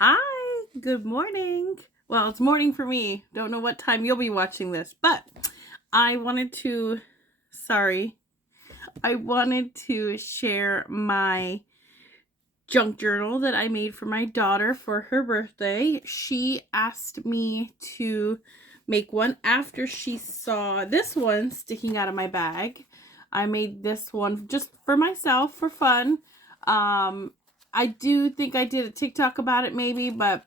Hi, good morning. Well, it's morning for me. Don't know what time you'll be watching this, but I wanted to, sorry, I wanted to share my junk journal that I made for my daughter for her birthday. She asked me to make one after she saw this one sticking out of my bag. I made this one just for myself for fun. I do think I did a TikTok about it maybe, but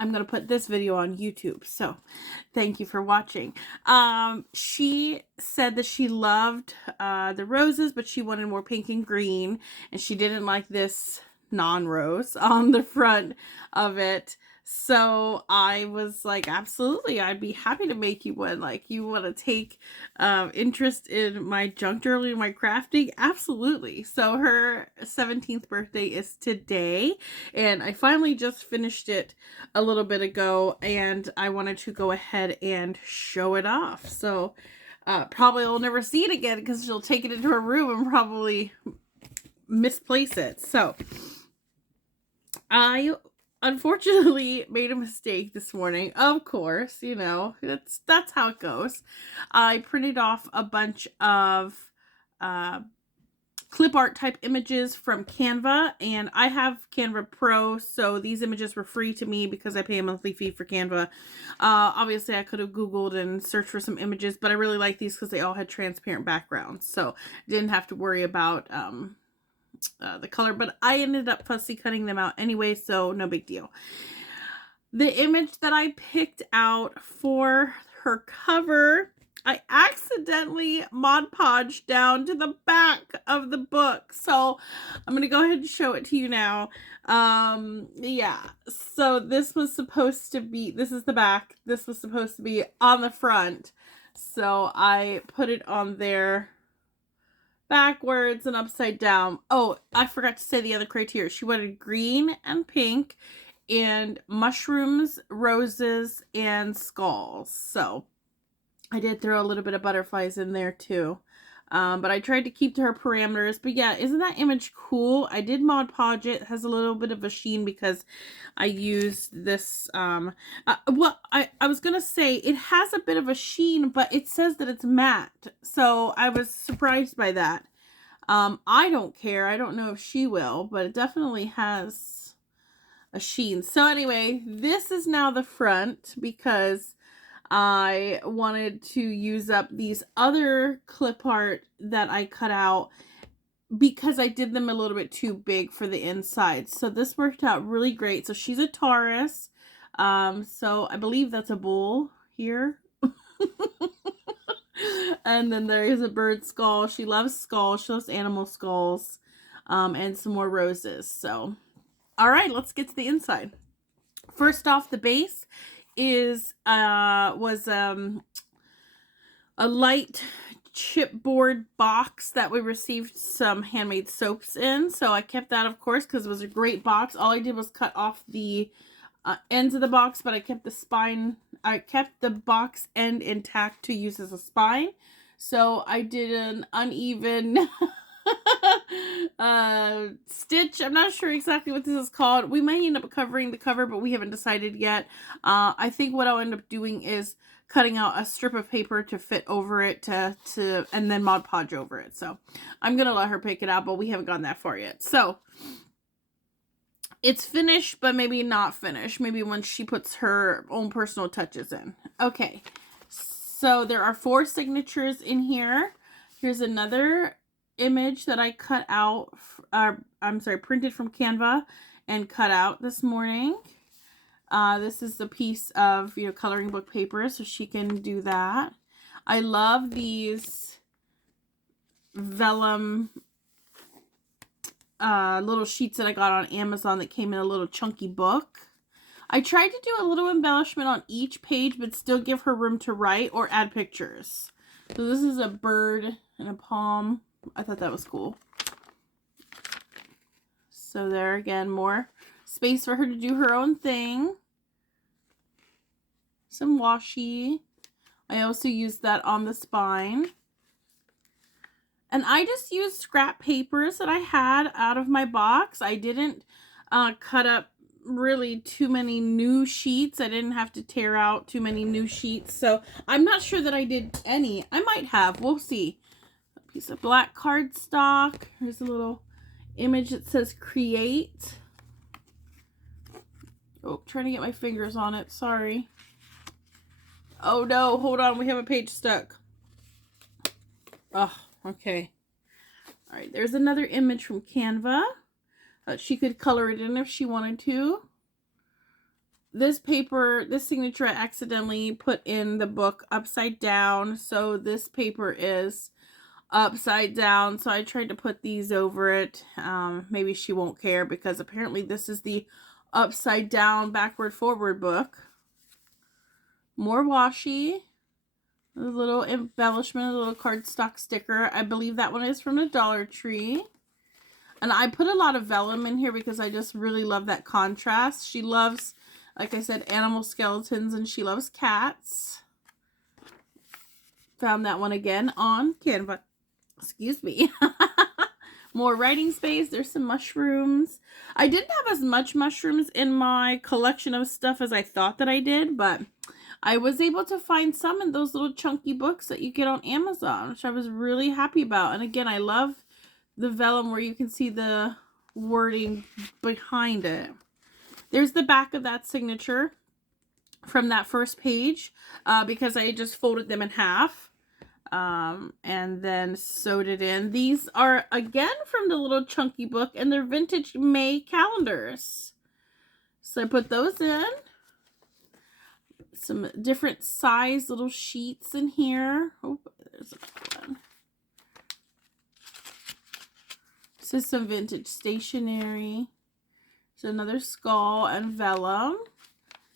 I'm going to put this video on YouTube. So thank you for watching. She said that she loved the roses, but she wanted more pink and green. And she didn't like this non-rose on the front of it. So I was like, absolutely, I'd be happy to make you one. Like, you want to take interest in my junk journaling, my crafting? Absolutely. So her 17th birthday is today, and I finally just finished it a little bit ago, and I wanted to go ahead and show it off. So probably I'll never see it again because she'll take it into her room and probably misplace it. So I unfortunately made a mistake this morning. Of course, you know, that's how it goes. I printed off a bunch of clip art type images from Canva, and I have Canva Pro, so these images were free to me because I pay a monthly fee for Canva. Obviously I could have Googled and searched for some images, but I really like these because they all had transparent backgrounds, so I didn't have to worry about the color, but I ended up fussy cutting them out anyway, so no big deal. The image that I picked out for her cover, I accidentally Mod Podge down to the back of the book. So I'm going to go ahead and show it to you now. Yeah. So this was supposed to be, this is the back. This was supposed to be on the front. So I put it on there backwards and upside down. Oh, I forgot to say the other criteria. She wanted green and pink and mushrooms, roses, and skulls. So I did throw a little bit of butterflies in there too. But I tried to keep to her parameters. But yeah, isn't that image cool? I did Mod Podge it. It has a little bit of a sheen because I used this. Well, I was going to say it has a bit of a sheen, but it says that it's matte. So I was surprised by that. I don't care. I don't know if she will, but it definitely has a sheen. So anyway, this is now the front because I wanted to use up these other clip art that I cut out because I did them a little bit too big for the inside. So this worked out really great. So she's a Taurus. So I believe that's a bull here. And then there is a bird skull. She loves skulls. She loves animal skulls. And some more roses. So, all right, let's get to the inside. First off, the base was a light chipboard box that we received some handmade soaps in. So I kept that, of course, because it was a great box. All I did was cut off the ends of the box, but I kept the spine, I kept the box end intact to use as a spine. So I did an uneven stitch. I'm not sure exactly what this is called. We might end up covering the cover, but we haven't decided yet. I think what I'll end up doing is cutting out a strip of paper to fit over it and then Mod Podge over it. So I'm gonna let her pick it out, but we haven't gotten that far yet. So it's finished, but maybe not finished. Maybe when she puts her own personal touches in. Okay, so there are 4 signatures in here. Here's another image that I cut out, printed from Canva and cut out this morning. This is a piece of, coloring book paper, so she can do that. I love these vellum little sheets that I got on Amazon that came in a little chunky book. I tried to do a little embellishment on each page, but still give her room to write or add pictures. So this is a bird and a palm. I thought that was cool. So there again, more space for her to do her own thing. Some washi. I also used that on the spine. And I just used scrap papers that I had out of my box. I didn't cut up really too many new sheets. I didn't have to tear out too many new sheets. So I'm not sure that I did any. I might have. We'll see. A piece of black cardstock. Here's a little image that says create. Oh, trying to get my fingers on it. Sorry. Oh no, hold on. We have a page stuck. Oh, okay. All right, there's another image from Canva. She could color it in if she wanted to. This paper, this signature I accidentally put in the book upside down. So this paper is upside down. So I tried to put these over it. Maybe she won't care because apparently this is the upside down, backward, forward book. More washi. A little embellishment, a little cardstock sticker. I believe that one is from the Dollar Tree. And I put a lot of vellum in here because I just really love that contrast. She loves, like I said, animal skeletons, and she loves cats. Found that one again on Canva. Excuse me. More writing space. There's some mushrooms. I didn't have as much mushrooms in my collection of stuff as I thought that I did, but I was able to find some in those little chunky books that you get on Amazon, which I was really happy about. And again, I love the vellum where you can see the wording behind it. There's the back of that signature from that first page because I just folded them in half and then sewed it in. These are again from the little chunky book, and they're vintage May calendars. So I put those in. Some different size little sheets in here. Oh, there's a one. This is some vintage stationery. There's another skull and vellum.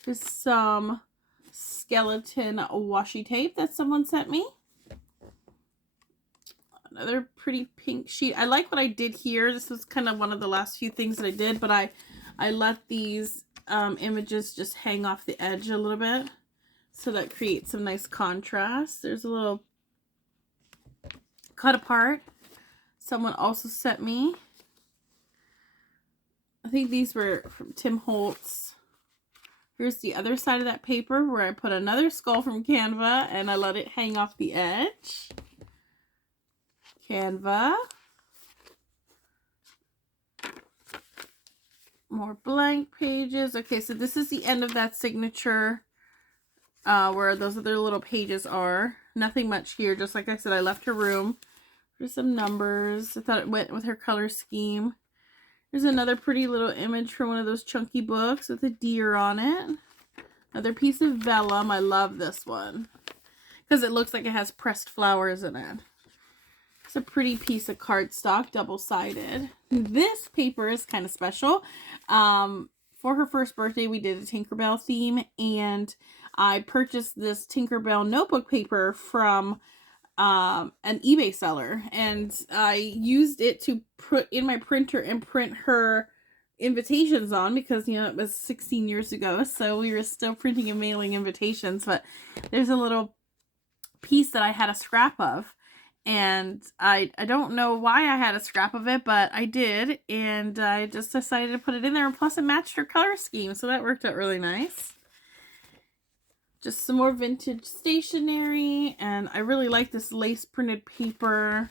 There's some skeleton washi tape that someone sent me. Another pretty pink sheet. I like what I did here. This was kind of one of the last few things that I did, but I let these images just hang off the edge a little bit. So that creates some nice contrast. There's a little cut apart. Someone also sent me. I think these were from Tim Holtz. Here's the other side of that paper where I put another skull from Canva and I let it hang off the edge. Canva. More blank pages. Okay, so this is the end of that signature where those other little pages are. Nothing much here. Just like I said, I left her room. There's some numbers. I thought it went with her color scheme. There's another pretty little image from one of those chunky books with a deer on it. Another piece of vellum. I love this one because it looks like it has pressed flowers in it. It's a pretty piece of cardstock, double-sided. This paper is kind of special. For her first birthday, we did a Tinkerbell theme, and I purchased this Tinkerbell notebook paper from an eBay seller, and I used it to put in my printer and print her invitations on because, you know, it was 16 years ago, so we were still printing and mailing invitations. But there's a little piece that I had a scrap of, and I don't know why I had a scrap of it, but I did, and I just decided to put it in there, and plus it matched her color scheme, so that worked out really nice. Just some more vintage stationery, and I really like this lace printed paper.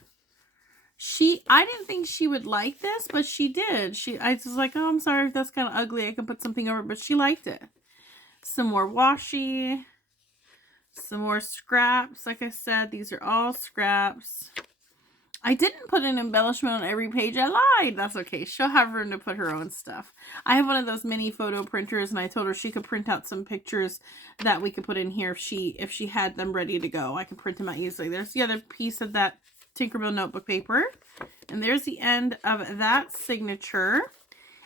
I didn't think she would like this, but she did. I was like, oh, I'm sorry if that's kind of ugly. I can put something over, but she liked it. Some more washi. Some more scraps. Like I said, these are all scraps. I didn't put an embellishment on every page. I lied. That's okay. She'll have room to put her own stuff. I have one of those mini photo printers, and I told her she could print out some pictures that we could put in here if she had them ready to go. I can print them out easily. There's the other piece of that Tinkerbell notebook paper. And there's the end of that signature.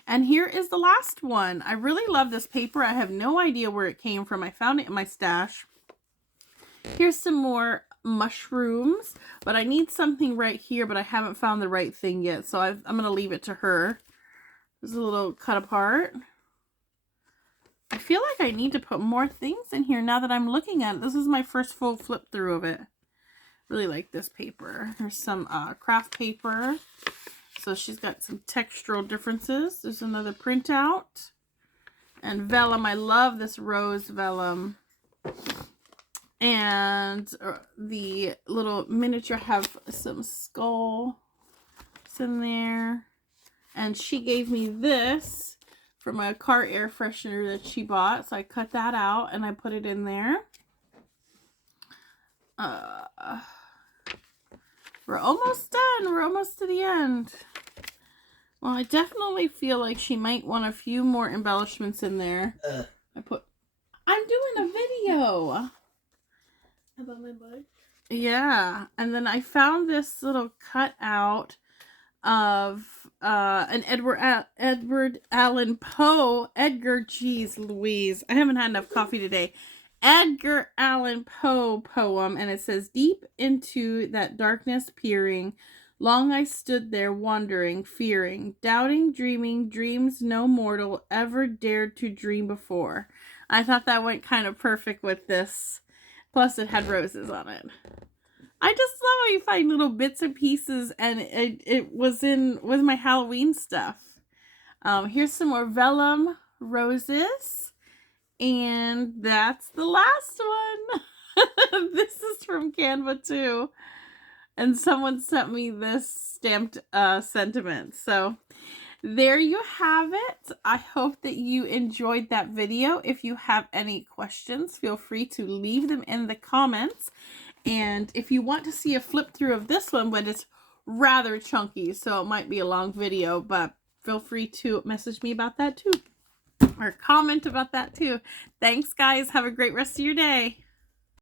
And here is the last one. I really love this paper. I have no idea where it came from. I found it in my stash. Here's some more mushrooms, but I need something right here, but I haven't found the right thing yet, so I'm going to leave it to her. There's a little cut apart. I feel like I need to put more things in here now that I'm looking at it. This is my first full flip through of it. Really like this paper. There's some craft paper. So she's got some textural differences. There's another printout. And vellum. I love this rose vellum. And the little miniature have some skulls in there. And she gave me this from a car air freshener that she bought. So I cut that out and I put it in there. We're almost done. We're almost to the end. Well, I definitely feel like she might want a few more embellishments in there. I'm doing a video. About my butt? Yeah. And then I found this little cutout of an Edward Allan Poe. Edgar, geez Louise. I haven't had enough coffee today. Edgar Allan Poe poem. And it says, deep into that darkness peering, long I stood there wondering, fearing, doubting, dreaming, dreams no mortal ever dared to dream before. I thought that went kind of perfect with this. Plus it had roses on it. I just love how you find little bits and pieces, and it was with my Halloween stuff. Here's some more vellum roses, and that's the last one. This is from Canva too, and someone sent me this stamped sentiment. So there you have it. I hope that you enjoyed that video. If you have any questions, feel free to leave them in the comments. And if you want to see a flip through of this one, but it's rather chunky, so it might be a long video, but feel free to message me about that too. Or comment about that too. Thanks, guys. Have a great rest of your day.